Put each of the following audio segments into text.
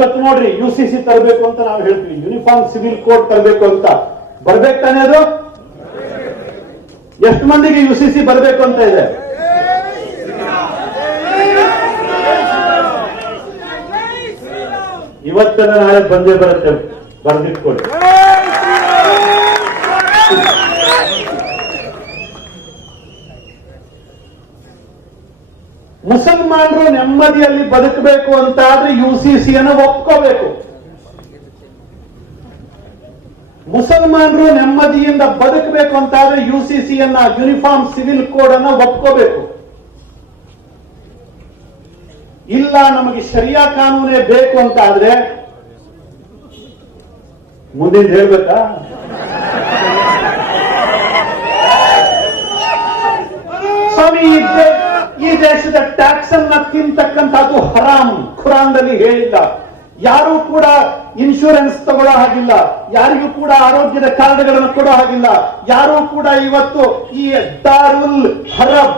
ಇವತ್ತು ನೋಡ್ರಿ U C C ತರಬೇಕು ಅಂತ ನಾವು ಹೇಳ್ತೀವಿ. ಯೂನಿಫಾರ್ಮ್ ಸಿವಿಲ್ ಕೋಡ್ ತರಬೇಕು ಅಂತ. ಬರ್ಬೇಕು ತಾನೇ ಅದು? ಎಷ್ಟು ಮಂದಿಗೆ ಯು ಸಿ ಸಿ ಬರಬೇಕು ಅಂತ ಇದೆ? ಇವತ್ತನ್ನ ನಾಳೆ ಬಂದೇ ಬರುತ್ತೆ. ಬರ್ದಿಟ್ಕೊಳ್ಳಿ. ಮುಸಲ್ಮಾನರು ನೆಮ್ಮದಿಯಲ್ಲಿ ಬದುಕಬೇಕು ಅಂತ ಆದ್ರೆ ಯು ಸಿ ಸಿಯನ್ನು ಒಪ್ಕೋಬೇಕು. ಮುಸಲ್ಮಾನರು ನೆಮ್ಮದಿಯಿಂದ ಬದುಕಬೇಕು ಅಂತ ಆದ್ರೆ ಯು ಸಿ ಸಿಯನ್ನ ಯೂನಿಫಾರ್ಮ್ ಸಿವಿಲ್ ಕೋಡ್ ಅನ್ನ ಒಪ್ಕೋಬೇಕು. ಇಲ್ಲ, ನಮಗೆ ಶರಿಯಾ ಕಾನೂನೇ ಬೇಕು ಅಂತ ಆದ್ರೆ ಮುಂದಿನ ಹೇಳ್ಬೇಕಾ ಸ್ವಾಮಿ ಈ ದೇ- ಈ ದೇಶದ ಟ್ಯಾಕ್ಸ್ ಅನ್ನ ತಿಂತಕ್ಕಂಥದ್ದು ಹರಾಮ್. ಖುರಾನ್ದಲ್ಲಿ ಹೇಳಿಲ್ಲ. ಯಾರು ಕೂಡ ಇನ್ಶೂರೆನ್ಸ್ ತಗೊಳ್ಳೋ ಹಾಗಿಲ್ಲ. ಯಾರಿಗೂ ಕೂಡ ಆರೋಗ್ಯದ ಕಾರ್ಡ್ಗಳನ್ನು ಕೊಡೋ ಹಾಗಿಲ್ಲ. ಯಾರು ಕೂಡ ಇವತ್ತು ಈ ದಾರುಲ್ ಹರಬ್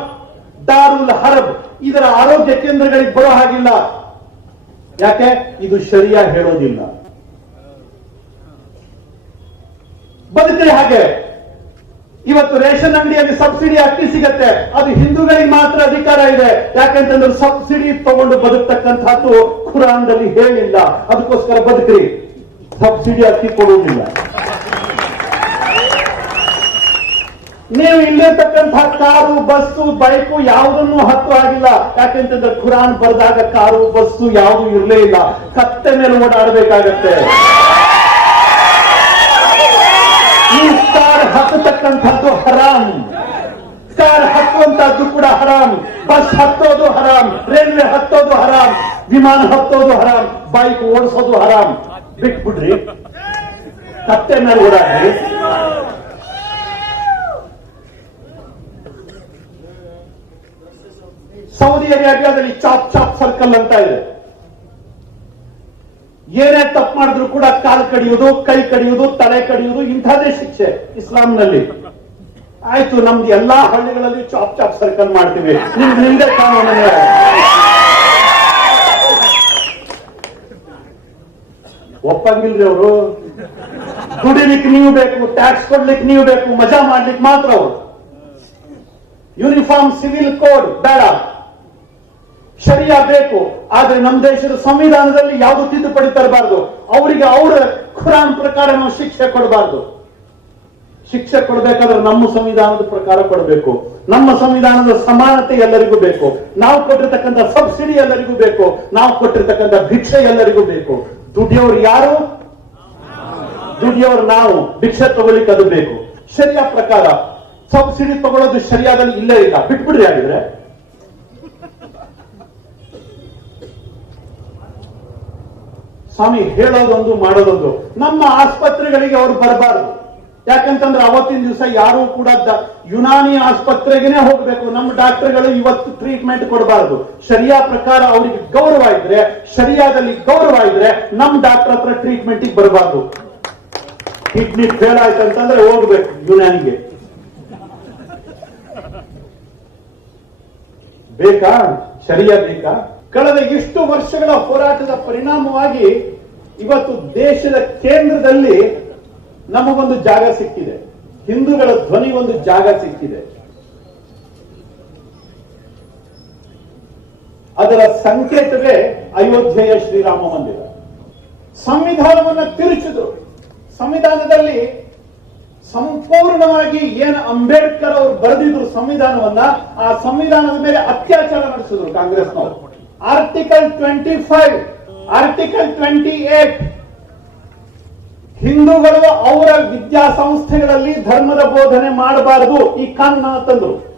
ದಾರುಲ್ ಹರಬ್ ಇದರ ಆರೋಗ್ಯ ಕೇಂದ್ರಗಳಿಗೆ ಬರೋ ಹಾಗಿಲ್ಲ. ಯಾಕೆ? ಇದು ಸರಿಯಾಗಿ ಹೇಳೋದಿಲ್ಲ. ಬದುಕಲಿ ಹಾಗೆ. ಇವತ್ತು ರೇಷನ್ ಅಂಗಡಿಯಲ್ಲಿ ಸಬ್ಸಿಡಿ ಅಕ್ಕಿ ಸಿಗತ್ತೆ. ಅದು ಹಿಂದೂಗಳಿಗೆ ಮಾತ್ರ ಅಧಿಕಾರ ಇದೆ. ಯಾಕಂತಂದ್ರೆ ಸಬ್ಸಿಡಿ ತಗೊಂಡು ಬದುಕ್ತಕ್ಕಂಥದ್ದು ಖುರಾನ್ದಲ್ಲಿ ಹೇಳಿಲ್ಲ. ಅದಕ್ಕೋಸ್ಕರ ಬದುಕ್ರಿ. ಸಬ್ಸಿಡಿ ಅಕ್ಕಿ ಕೊಡುವುದಿಲ್ಲ. ನೀವು ಇಲ್ಲಿರ್ತಕ್ಕಂತಹ ಕಾರು, ಬಸ್ಸು, ಬೈಕು ಯಾವುದನ್ನು ಹತ್ತು ಆಗಿಲ್ಲ. ಯಾಕೆಂತಂದ್ರೆ ಖುರಾನ್ ಬರೆದಾಗ ಕಾರು, ಬಸ್ಸು ಯಾವುದು ಇರಲೇ ಇಲ್ಲ. ಕತ್ತೆ ಮೇಲೆ ಓಡಾಡಬೇಕಾಗತ್ತೆ ಈ ಕಾರ್ ಹತ್ತತಕ್ಕಂಥದ್ದು ಹರಾಮ್ ಕಾರ್ ಹತ್ತುವಂತದ್ದು ಕೂಡ ಹರಾಮ್ ಬಸ್ ಹತ್ತೋದು ಹರಾಮ್ ರೈಲ್ವೆ ಹತ್ತೋದು ಹರಾಮ್ ವಿಮಾನ ಹತ್ತೋದು ಹರಾಮ್ ಬೈಕ್ ಓಡಿಸೋದು ಹರಾಮ್ ಬಿಟ್ಬಿಡ್ರಿ ಕತ್ತೆ ಮೇಲೆ ಓಡಾಡ್ರಿ ಸೌದಿ ಅರೇಬಿಯಾದಲ್ಲಿ ಚಾಪ್ ಚಾಪ್ ಸರ್ಕಲ್ ಅಂತ ಇದೆ ಏನೇ ತಪ್ಪು ಮಾಡಿದ್ರು ಕೂಡ ಕಾಲು ಕಡಿಯುವುದು, ಕೈ ಕಡಿಯುವುದು, ತಲೆ ಕಡಿಯುವುದು ಇಂಥದೇ ಶಿಕ್ಷೆ ಇಸ್ಲಾಂನಲ್ಲಿ. ಆಯ್ತು, ನಮ್ದು ಎಲ್ಲಾ ಹಳ್ಳಿಗಳಲ್ಲಿ ಚಾಪ್ ಚಾಪ್ ಸರ್ಕಲ್ ಮಾಡ್ತೀವಿ. ನಿಮ್ಗೆ ನಿಂದೆ ಕಾನೂನು ಒಪ್ಪಂಗಿಲ್ರಿ ಅವರು. ದುಡಿಲಿಕ್ಕೆ ನೀವು ಬೇಕು ಟ್ಯಾಕ್ಸ್ ಕೊಡ್ಲಿಕ್ಕೆ ನೀವು ಬೇಕು, ಮಜಾ ಮಾಡ್ಲಿಕ್ಕೆ ಮಾತ್ರ ಅವರು. ಯೂನಿಫಾರ್ಮ್ ಸಿವಿಲ್ ಕೋಡ್ ಬೇಡ. ಶರಿಯಾ ಬೇಕು ಆದ್ರೆ ನಮ್ಮ ದೇಶದ ಸಂವಿಧಾನದಲ್ಲಿ ಯಾವುದು ತಿದ್ದುಪಡಿ ತರಬಾರ್ದು? ಅವರಿಗೆ ಅವರ ಖುರಾನ್ ಪ್ರಕಾರ ನಾವು ಶಿಕ್ಷೆ ಕೊಡಬಾರ್ದು. ಶಿಕ್ಷೆ ಕೊಡಬೇಕಾದ್ರೆ ನಮ್ಮ ಸಂವಿಧಾನದ ಪ್ರಕಾರ ಕೊಡಬೇಕು. ನಮ್ಮ ಸಂವಿಧಾನದ ಸಮಾನತೆ ಎಲ್ಲರಿಗೂ ಬೇಕು. ನಾವು ಕೊಟ್ಟಿರ್ತಕ್ಕಂಥ ಸಬ್ಸಿಡಿ ಎಲ್ಲರಿಗೂ ಬೇಕು. ನಾವು ಕೊಟ್ಟಿರ್ತಕ್ಕಂಥ ಭಿಕ್ಷೆ ಎಲ್ಲರಿಗೂ ಬೇಕು. ದುಡಿಯೋರು ಯಾರು? ದುಡಿಯೋರು ನಾವು. ಭಿಕ್ಷೆ ತಗೊಳ್ಳಿಕ್ಕೆ ಅದು ಬೇಕು. ಶರಿಯಾ ಪ್ರಕಾರ. ಸಬ್ಸಿಡಿ ತಗೊಳ್ಳೋದು ಶರಿಯಾದಲ್ಲಿ ಇಲ್ಲೇ ಇಲ್ಲ. ಬಿಟ್ಬಿಡ್ರಿ ಆಗಿದ್ರೆ ಸ್ವಾಮಿ, ಹೇಳೋದೊಂದು ಮಾಡೋದೊಂದು. ನಮ್ಮ ಆಸ್ಪತ್ರೆಗಳಿಗೆ ಅವರು ಬರಬಾರದು. ಯಾಕಂತಂದ್ರೆ ಅವತ್ತಿನ ದಿವಸ ಯಾರು ಕೂಡ ಯುನಾನಿ ಆಸ್ಪತ್ರೆಗೆನೆ ಹೋಗ್ಬೇಕು. ನಮ್ಮ ಡಾಕ್ಟರ್ಗಳು ಇವತ್ತು ಟ್ರೀಟ್ಮೆಂಟ್ ಕೊಡಬಾರದು. ಶರಿಯಾ ಪ್ರಕಾರ ಅವರಿಗೆ ಗೌರವ ಇದ್ರೆ, ಶರಿಯಾದಲ್ಲಿ ಗೌರವ ಇದ್ರೆ ನಮ್ಮ ಡಾಕ್ಟರ್ ಹತ್ರ ಟ್ರೀಟ್ಮೆಂಟ್ ಬರಬಾರ್ದು. ಕಿಡ್ನಿ ಫೇಲ್ ಆಯ್ತು ಅಂತಂದ್ರೆ ಹೋಗ್ಬೇಕು ಯುನಾನಿಗೆ. ಬೇಕಾ? ಶರಿಯಾ ಬೇಕಾ? ಕಳೆದ ಇಷ್ಟು ವರ್ಷಗಳ ಹೋರಾಟದ ಪರಿಣಾಮವಾಗಿ ಇವತ್ತು ದೇಶದ ಕೇಂದ್ರದಲ್ಲಿ ನಮಗೊಂದು ಜಾಗ ಸಿಕ್ಕಿದೆ. ಹಿಂದೂಗಳ ಧ್ವನಿ ಒಂದು ಜಾಗ ಸಿಕ್ಕಿದೆ. ಅದರ ಸಂಕೇತವೇ ಅಯೋಧ್ಯೆಯ ಶ್ರೀರಾಮ ಮಂದಿರ. ಸಂವಿಧಾನವನ್ನು ತಿರುಚಿದ್ರು. ಸಂವಿಧಾನದಲ್ಲಿ ಸಂಪೂರ್ಣವಾಗಿ ಏನು ಅಂಬೇಡ್ಕರ್ ಅವರು ಬರೆದಿದ್ರು ಸಂವಿಧಾನವನ್ನ, ಆ ಸಂವಿಧಾನದ ಮೇಲೆ ಅತ್ಯಾಚಾರ ನಡೆಸಿದ್ರು ಕಾಂಗ್ರೆಸ್ನವರು. Article twenty five article twenty eight ಹಿಂದೂಗಳು ಅವರ ವಿದ್ಯಾಸಂಸ್ಥೆಗಳಲ್ಲಿ ಧರ್ಮದ ಬೋಧನೆ ಮಾಡಬಾರದು. ಈ ಕಾನೂನು ತಂದ್ರು.